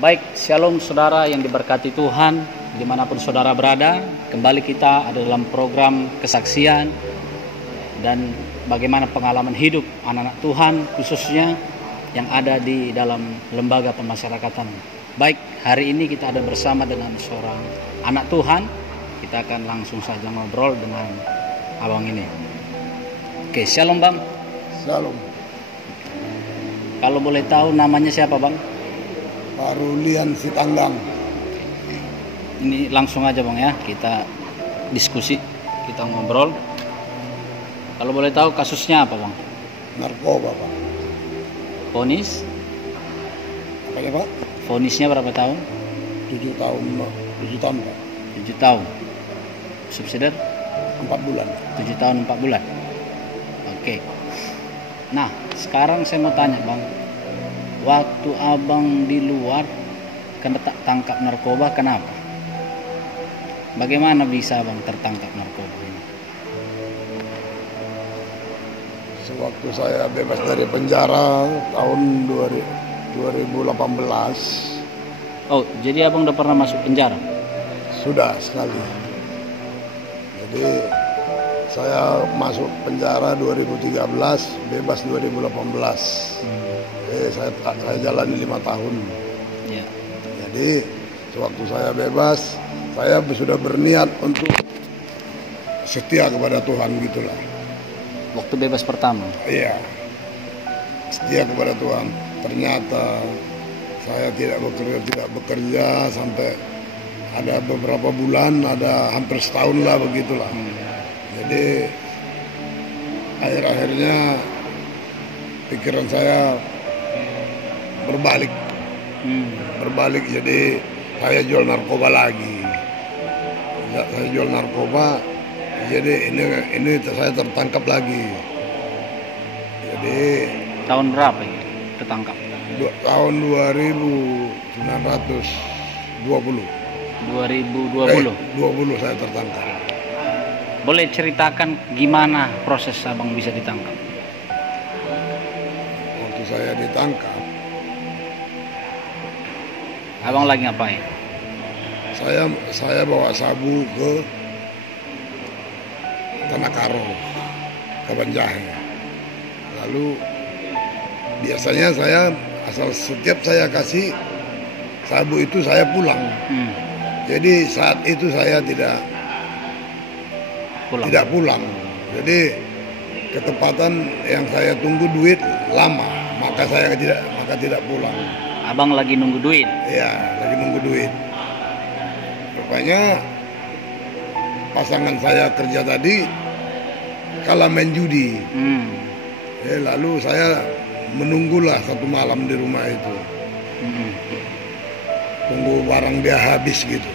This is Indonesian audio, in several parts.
Baik, shalom saudara yang diberkati Tuhan, dimanapun saudara berada. Kembali kita ada dalam program kesaksian dan bagaimana pengalaman hidup anak-anak Tuhan, khususnya yang ada di dalam lembaga pemasyarakatan. Baik, hari ini kita ada bersama dengan seorang anak Tuhan. Kita akan langsung saja ngobrol dengan abang ini. Oke, shalom bang. Shalom. Kalau boleh tahu namanya siapa bang? Pak Rulian Sitanggang. Ini langsung aja bang ya, kita diskusi, kita ngobrol. Kalau boleh tahu kasusnya apa bang? Narkoba Pak. Vonis? Apanya Pak? Vonisnya berapa tahun? 7 tahun Pak. 7 tahun Pak. 7 tahun. Subsidiar? 4 bulan. 7 tahun 4 bulan. Oke. Nah, sekarang saya mau tanya bang, waktu abang di luar kena tangkap narkoba, kenapa? Bagaimana bisa abang tertangkap narkoba ini? Sewaktu saya bebas dari penjara tahun 2018. Oh, jadi abang udah pernah masuk penjara? Sudah sekali. Jadi saya masuk penjara 2013, bebas 2018. Saya jalani 5 tahun. Ya. Jadi sewaktu saya bebas, saya sudah berniat untuk setia kepada Tuhan gitulah. Waktu bebas pertama? Iya, setia kepada Tuhan. Ternyata saya tidak bekerja sampai ada beberapa bulan, ada hampir setahun lah begitulah. Jadi akhir-akhirnya pikiran saya berbalik, jadi saya jual narkoba lagi. Saya jual narkoba, jadi ini saya tertangkap lagi. Jadi tahun berapa ya tertangkap? Tahun 2020 saya tertangkap. Boleh ceritakan gimana proses abang bisa ditangkap? Waktu saya ditangkap, abang lagi ngapain? Saya bawa sabu ke Tanah Karo, ke Banjahe. Lalu biasanya setiap saya kasih sabu itu saya pulang. Jadi saat itu saya tidak pulang. Jadi ketepatan yang saya tunggu duit lama, maka saya tidak pulang. Abang lagi nunggu duit? Iya, lagi nunggu duit. Rupanya pasangan saya kerja tadi kalah main judi. Lalu saya menunggulah 1 malam di rumah itu. Tunggu barang dia habis gitu.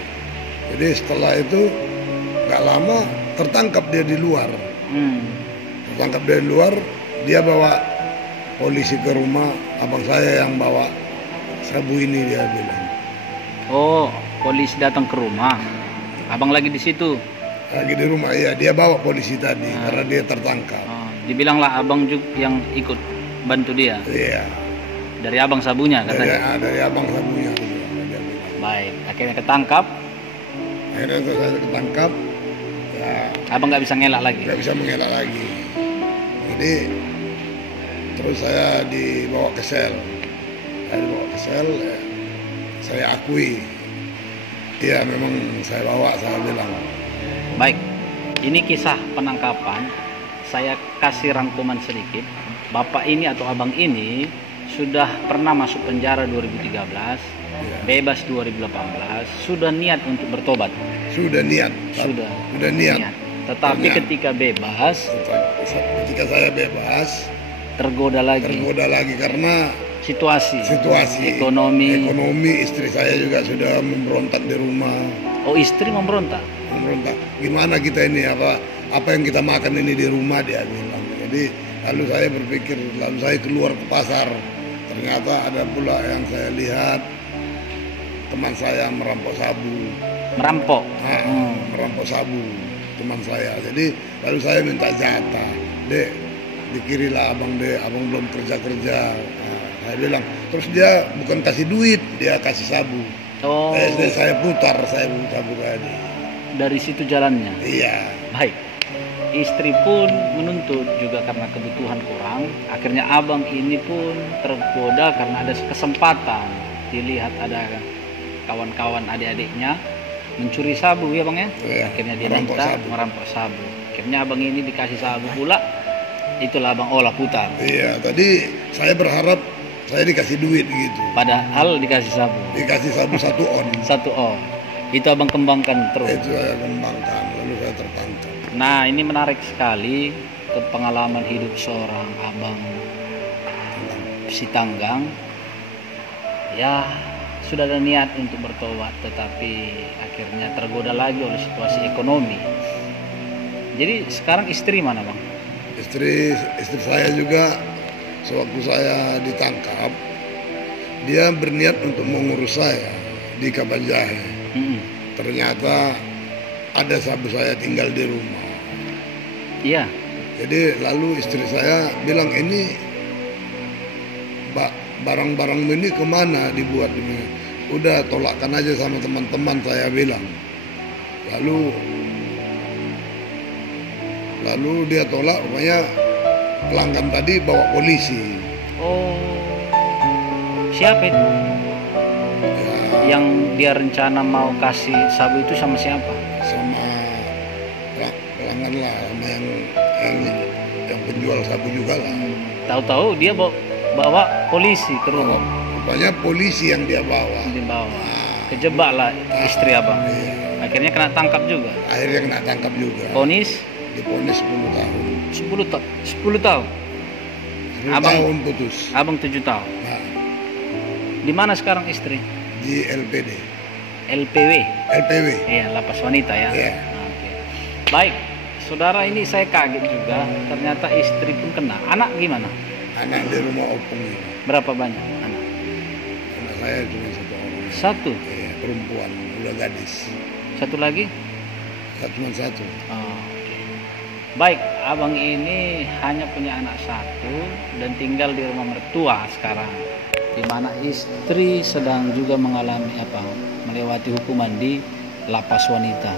Jadi setelah itu gak lama tertangkap dia di luar. Tertangkap dia di luar, dia bawa polisi ke rumah. Abang saya yang bawa sabu ini, dia bilang. Oh, polisi datang ke rumah. Abang lagi di situ? Lagi di rumah, iya. Dia bawa polisi tadi karena dia tertangkap. Dibilanglah abang juga yang ikut bantu dia? Iya. Dari abang sabunya katanya? Dari abang sabunya. Baik, akhirnya ketangkap. Akhirnya saya ketangkap. Ya, abang nggak bisa ngelak lagi? Nggak bisa mengelak lagi. Jadi terus saya dibawa ke sel. Saya akui. Iya, memang saya bawa, saya bilang. Baik, ini kisah penangkapan. Saya kasih rangkuman sedikit. Bapak ini atau abang ini sudah pernah masuk penjara 2013, bebas 2018, sudah niat untuk bertobat. Sudah niat. Tetapi ketika saya bebas, tergoda lagi karena situasi ekonomi, istri saya juga sudah memberontak di rumah. Oh, istri memberontak. Gimana kita ini, apa yang kita makan ini di rumah, dia bilang. Jadi lalu saya berpikir, lalu saya keluar ke pasar. Ternyata ada pula yang saya lihat teman saya merampok sabu. Merampok sabu teman saya. Jadi lalu saya minta jatah. Dek, dikirilah abang belum kerja. Saya bilang, terus dia bukan kasih duit, dia kasih sabu. Oh, Saya putar sabu tadi. dari situ jalannya. Iya. Baik. Istri pun menuntut juga karena kebutuhan kurang. Akhirnya abang ini pun tergoda karena ada kesempatan. Dilihat ada kawan-kawan adik-adiknya mencuri sabu ya bang ya. Iya, Akhirnya dia merampok minta sabu. merampok sabu. Akhirnya abang ini dikasih sabu pula. Itulah abang olah putar. Iya, tadi saya berharap saya dikasih duit gitu. Padahal dikasih sabu. Dikasih sabu 1 on. 1 on. Itu abang kembangkan terus. Itu saya kembangkan, lalu saya tertangkap. Nah ini menarik sekali ke pengalaman hidup seorang abang si Tanggang. Ya sudah ada niat untuk bertobat, tetapi akhirnya tergoda lagi oleh situasi ekonomi. Jadi sekarang istri mana bang? Istri saya juga sewaktu saya ditangkap, dia berniat untuk mengurus saya di Kabanjahe. Ternyata ada sabu saya tinggal di rumah. Iya. Jadi lalu istri saya bilang, ini barang-barang ini kemana dibuat ini? Udah tolakkan aja sama teman-teman, saya bilang. Lalu dia tolak, rupanya pelanggan tadi bawa polisi. Oh, siapa itu? Ya, Yang dia rencana mau kasih sabu itu sama siapa? sama pelanggan lah, sama yang penjual sabu juga lah. Tahu-tahu dia bawa polisi ke rumah. Rupanya polisi yang dia bawa. Dibawa. Kejebaklah istri abang. Iya. Akhirnya kena tangkap juga. Akhirnya kena tangkap juga. Ponis Diponis 10 tahun. 10 tahun. 10 Abang- tahun putus. Abang 7 tahun. Nah, Di mana sekarang istri? di LPD. LPW. LPW. Iya, lapas wanita ya. Iya. Nah, oke. Baik, saudara ini saya kaget juga. Ternyata istri pun kena. Anak gimana? Anak di rumah opung ini. Berapa banyak anak? Anak saya cuma 1 orang. Satu. Perempuan, udah gadis. Satu lagi? Cuma 1. Oh, oke. Baik, abang ini hanya punya anak 1 dan tinggal di rumah mertua sekarang, di mana istri sedang juga melewati hukuman di lapas wanita.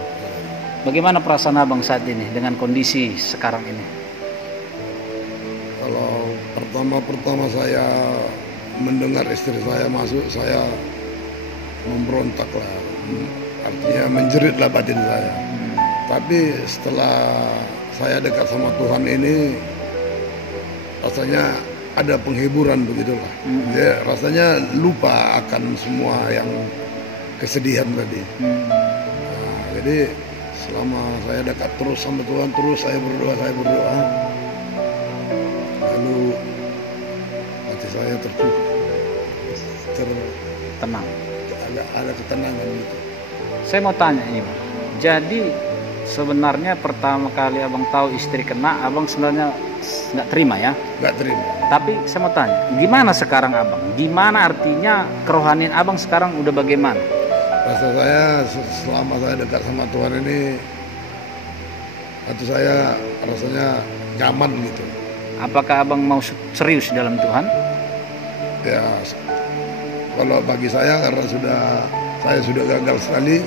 Bagaimana perasaan abang saat ini dengan kondisi sekarang ini? Kalau pertama saya mendengar istri saya masuk, saya memberontak lah. Artinya menjeritlah batin saya. Tapi setelah saya dekat sama Tuhan ini, rasanya ada penghiburan begitulah. Dia rasanya lupa akan semua yang kesedihan tadi. Nah, jadi selama saya dekat terus sama Tuhan, terus saya berdoa. Lalu hati saya Tenang. ada ketenangan gitu. Saya mau tanya ini, Bang. Jadi sebenarnya pertama kali abang tahu istri kena, abang sebenarnya nggak terima ya? Nggak terima. Tapi saya mau tanya, gimana sekarang abang? Gimana artinya kerohanian abang sekarang udah bagaimana? Rasa saya selama saya dekat sama Tuhan ini, hati saya rasanya nyaman gitu. Apakah abang mau serius dalam Tuhan? Ya, kalau bagi saya karena saya sudah gagal sekali,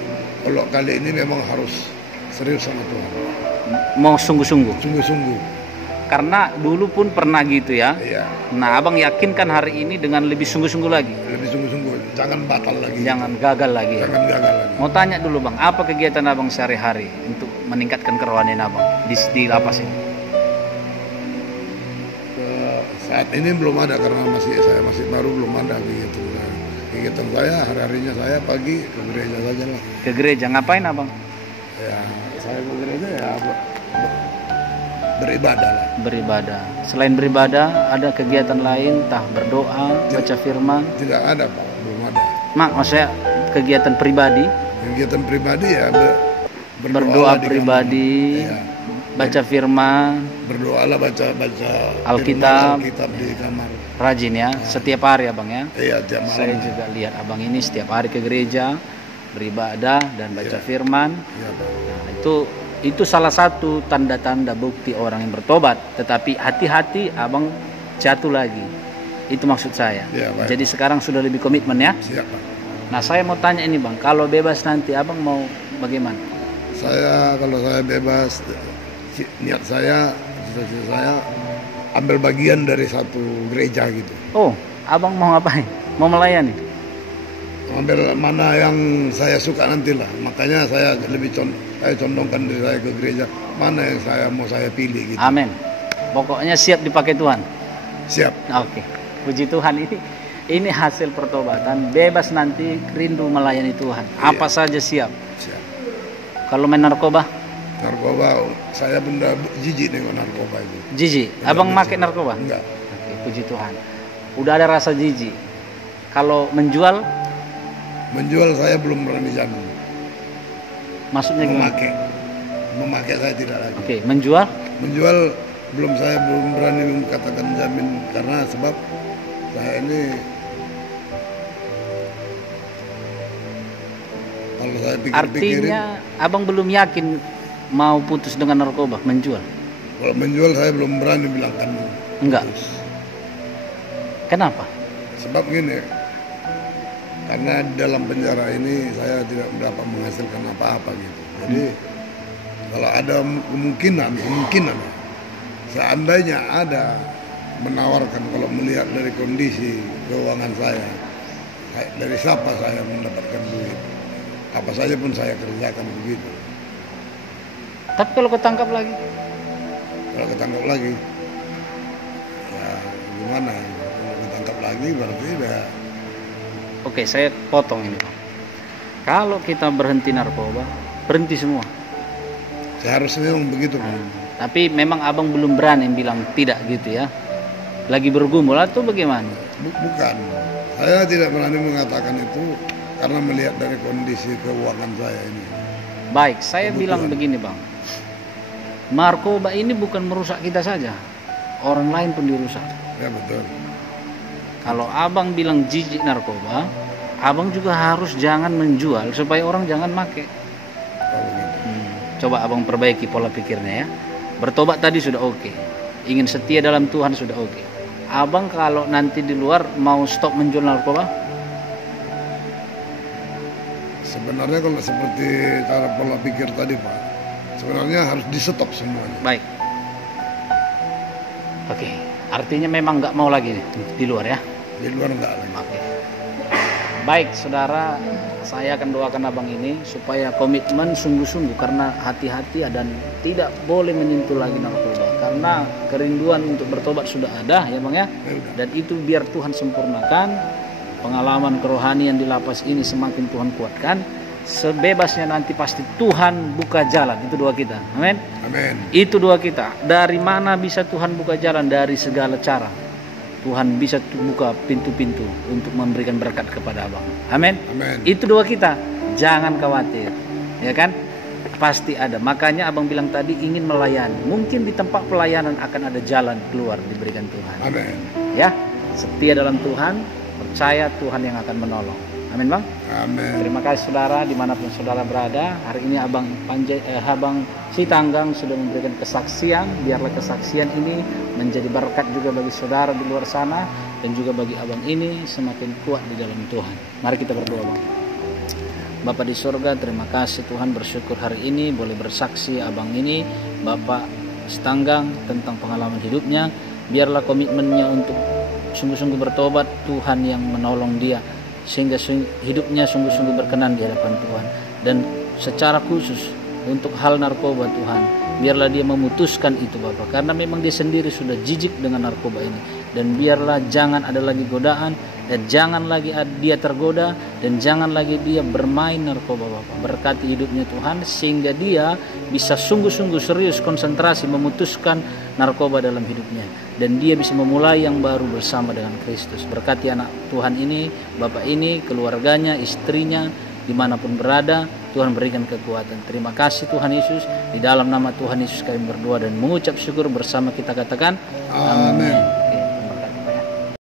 kalau kali ini memang harus serius sama Tuhan. Mau sungguh-sungguh? Sungguh-sungguh. Karena dulu pun pernah gitu ya. Iya. Nah, abang yakinkan hari ini dengan lebih sungguh-sungguh lagi. Lebih sungguh-sungguh. Jangan batal lagi. Jangan gagal lagi. Jangan gagal lagi. Mau tanya dulu bang, apa kegiatan abang sehari-hari untuk meningkatkan kerohanian abang di lapas ini? Saat ini belum ada karena saya masih baru, belum ada begitu. Kegiatan saya hari-harinya saya pagi ke gereja saja lah. Ke gereja ngapain abang? Ya, saya ke gereja ya beribadah lah. Beribadah. Selain beribadah, ada kegiatan lain, entah berdoa, baca firman? Tidak ada Pak, belum ada. Maksudnya kegiatan pribadi? Kegiatan pribadi ya berdoa pribadi, ya. Baca firman, Berdoalah, baca Alkitab di kamar. rajin ya, setiap hari abang ya? Iya, tiap malam. Saya juga lihat abang ini setiap hari ke gereja, beribadah dan baca firman. Iya, Pak. Nah, itu salah satu tanda-tanda bukti orang yang bertobat. Tetapi hati-hati abang jatuh lagi. Itu maksud saya. Ya, baik. Jadi sekarang sudah lebih komitmen ya. Siap Pak. Nah saya mau tanya ini Bang, kalau bebas nanti Abang mau bagaimana? Kalau saya bebas, niat saya, cita-cita saya ambil bagian dari satu gereja gitu. Oh, Abang mau ngapain? Mau melayani? Ambil mana yang saya suka nantilah. Makanya saya saya condongkan diri saya ke gereja. Mana yang saya pilih gitu. Amin. Pokoknya siap dipakai Tuhan. Siap. Oke. Puji Tuhan, ini hasil pertobatan. Bebas nanti rindu melayani Tuhan. Apa saja siap. Siap. Kalau main narkoba? Narkoba, saya pun udah jijik dengan narkoba itu. Jijik. Abang pakai narkoba? Enggak. Oke, puji Tuhan. Udah ada rasa jijik. Kalau menjual? Menjual saya belum berani jamin. Maksudnya gimana? Memakai saya tidak lagi. Oke, menjual? Menjual saya belum berani mengatakan jamin karena sebab saya ini kalau saya pikir-pikirin. Artinya abang belum yakin mau putus dengan narkoba, menjual? Kalau menjual saya belum berani bilangkan. Enggak. Putus. Kenapa? Sebab gini, karena dalam penjara ini saya tidak dapat menghasilkan apa-apa gitu. Jadi kalau ada kemungkinan seandainya ada menawarkan, kalau melihat dari kondisi keuangan saya, dari siapa saya mendapatkan duit, apa saja pun saya kerjakan begitu. Tapi kalau ketangkap lagi? Kalau ketangkap lagi, ya gimana? Kalau ketangkap lagi berarti udah. Oke, saya potong ini Bang. Kalau kita berhenti narkoba, berhenti semua. Seharusnya memang begitu Bang. Tapi memang abang belum berani bilang tidak gitu ya. Lagi bergumul atau bagaimana? Bukan. Saya tidak berani mengatakan itu karena melihat dari kondisi keuangan saya ini. Baik, saya bilang begini Bang. Narkoba ini bukan merusak kita saja. Orang lain pun dirusak. Ya betul. Kalau abang bilang jijik narkoba, abang juga harus jangan menjual supaya orang jangan make. Coba abang perbaiki pola pikirnya ya. Bertobat tadi sudah oke. Ingin setia dalam Tuhan sudah oke. Abang kalau nanti di luar mau stop menjual narkoba? Sebenarnya kalau seperti cara pola pikir tadi Pak, sebenarnya harus di stop semuanya. Baik. Oke, artinya memang nggak mau lagi di luar ya? Di luar nggak lagi. Oke. Baik, saudara, saya akan doakan abang ini supaya komitmen sungguh-sungguh, karena hati-hati dan tidak boleh menyentuh lagi narkoba, karena kerinduan untuk bertobat sudah ada ya Bang ya. Dan itu biar Tuhan sempurnakan. Pengalaman kerohanian di lapas ini semakin Tuhan kuatkan. Sebebasnya nanti pasti Tuhan buka jalan. Itu doa kita. Amin. Amin. Itu doa kita. Dari mana bisa Tuhan buka jalan? Dari segala cara. Tuhan bisa buka pintu-pintu untuk memberikan berkat kepada abang. Amin. Amin. Itu doa kita. Jangan khawatir. Ya kan? Pasti ada. Makanya abang bilang tadi ingin melayani. Mungkin di tempat pelayanan akan ada jalan keluar diberikan Tuhan. Amin. Ya. Setia dalam Tuhan. Percaya Tuhan yang akan menolong. Amin Bang. Amin. Terima kasih saudara dimanapun saudara berada. Hari ini abang Sitanggang sudah memberikan kesaksian. Biarlah kesaksian ini menjadi berkat juga bagi saudara di luar sana, dan juga bagi abang ini semakin kuat di dalam Tuhan. Mari kita berdoa Bang. Bapa di surga, terima kasih Tuhan, bersyukur hari ini boleh bersaksi abang ini, Bapak Sitanggang, tentang pengalaman hidupnya. Biarlah komitmennya untuk sungguh-sungguh bertobat, Tuhan yang menolong dia sehingga hidupnya sungguh-sungguh berkenan di hadapan Tuhan. Dan secara khusus untuk hal narkoba Tuhan, biarlah dia memutuskan itu Bapak, karena memang dia sendiri sudah jijik dengan narkoba ini. Dan biarlah jangan ada lagi godaan, dan jangan lagi dia tergoda, dan jangan lagi dia bermain narkoba Bapak. Berkati hidupnya Tuhan sehingga dia bisa sungguh-sungguh serius konsentrasi memutuskan narkoba dalam hidupnya, dan dia bisa memulai yang baru bersama dengan Kristus. Berkati anak Tuhan ini, Bapak ini, keluarganya, istrinya, dimanapun berada, Tuhan berikan kekuatan. Terima kasih Tuhan Yesus. Di dalam nama Tuhan Yesus kami berdoa dan mengucap syukur bersama kita katakan amin.